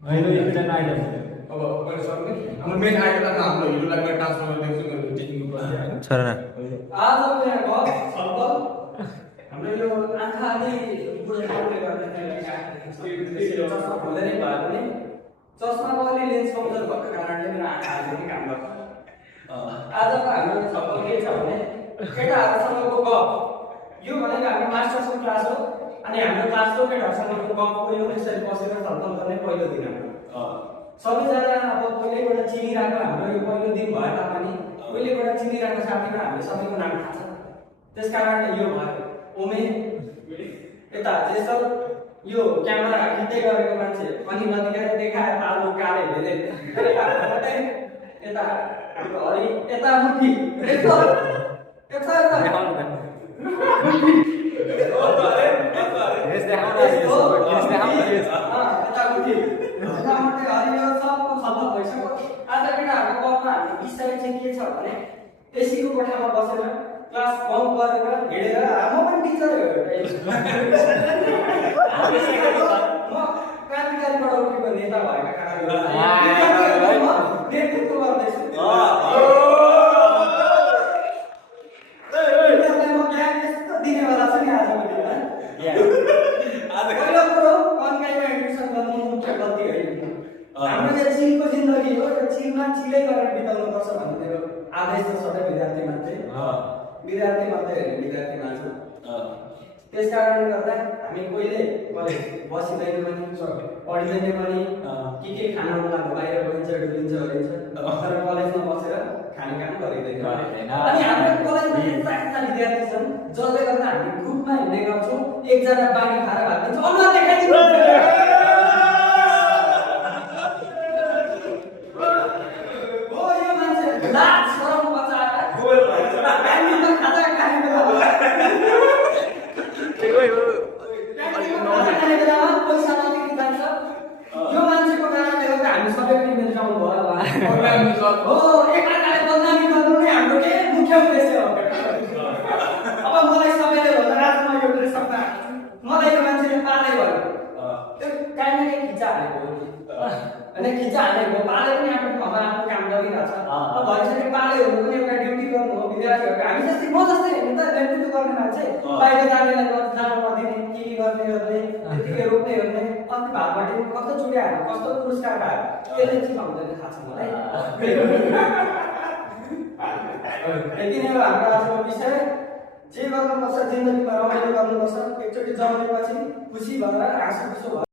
होइन यो एउटा आइटम अब मैले सक्ने हाम्रो मेन आइटम त हाम्रो हिरोलाई गएर ट्रान्सफर गर्दैछु टेकिङ पर्छ हैन सरना आजको यहाँको छलफल हाम्रो यो आँखा अलि बुढेसकालले गर्दाखेरि चस्मा हुँदै नै भए पनि चस्माको अलि लेन्स कमजोर भएको कारणले मेरो आँखा अलि काम गर्छ आजको हाम्रो छलफल के छ भने केटाहरूसँगको गफ यो भनेको हाम्रो मास्टर्सको क्लास हो अनि हाम्रो क्लासको केटाहरूसँगको गफको यो यसरी बसेर छलफल गर्ने पहिलो दिन हाम्रो सबैजना अब पहिल्यैबाट चिनिरहेको हाम्रो यो पहिलो दिन भए तापनि पहिल्यैबाट चिनिरहेको साथीमा हामीले सबैको नाम थाहा छ त्यस कारणले यो भयो ओमे यता जेसल यो क्यामेरा खिच्दै गरेको मान्छे अनि नदिएर देखाए आलु काले भेले यता हाम्रो हरि यता मुठी यता यता विषय चाहिँ के छ भने एसीको कोठामा बसेर क्लास बङ्क गरेर हिँडेर म पनि टिचर हो म क्रान्तिकारीबाट उठेको नेता भएका कारणले नेतृत्व गर्दैछु म ज्ञान यस्तो दिनेवाला छु नि आजको दिनमा पहिलो कुरो कन्काइमा एडमिसन गर्नु मुख्य गल्ती होइन हाम्रो यो चिलको जिन्दगी हो यो चिलमा चिलै गरेर बिताउनु पर्छ भन्ने मेरो आदेश छ सबै विद्यार्थीमाथि विद्यार्थी मात्रै होइन विद्यार्थी मान्छे त्यस कारणले गर्दा हामी कहिले कलेज बसिँदैन पनि पढिँदैन पनि के खानु मन लाग्यो बाहिर गइन्छ डुलिन्छ गरिन्छ तर कलेजमा बसेर खाने काम गरिँदैन अनि हाम्रो कलेजमा यस्ता विद्यार्थी छन् जसले गर्दा हामी ग्रुपमा हिँड्ने गर्छौँ एकजना बानी खाएर भाग्छ अनुहार देखाइदिन्छ हो एकअर्काले बदनामी गर्नु नै हाम्रो के मुख्य उद्देश्य हो अब मलाई सबैले भन्दा रातमा यो ड्रेस सक्दा मलाई यो मान्छेले पाले भयो त्यो काहीँ न काहीँ खिच्चा हालेको हो अनि खिच्चा हालेको पाले पनि आफ्नो ठाउँमा आफ्नो काम गरिरहेछ अब भइसक्यो पालेहरू पनि एउटा ड्युटी गर्नु हो विद्यार्थीहरूको हामी जस्तै म जस्तै हेर्नु त नेतृत्व गर्ने मान्छे बाहिर जानेलाई जानु नदिने के गर्ने त्यतिकै रोक्ने गर्ने अस्ति भातबाटी कस्तो चुड्याहरू कस्तो पुरस्कार पायो त्यसले चाहिँ भन्दैन थाहा छ मलाई यति नै हो हाम्रो आजको विषय जे गर्नुपर्छ जिन्दगीमा रमाइलो गर्नुपर्छ एकचोटि जन्मेपछि खुसी भएर हाँसो खुसो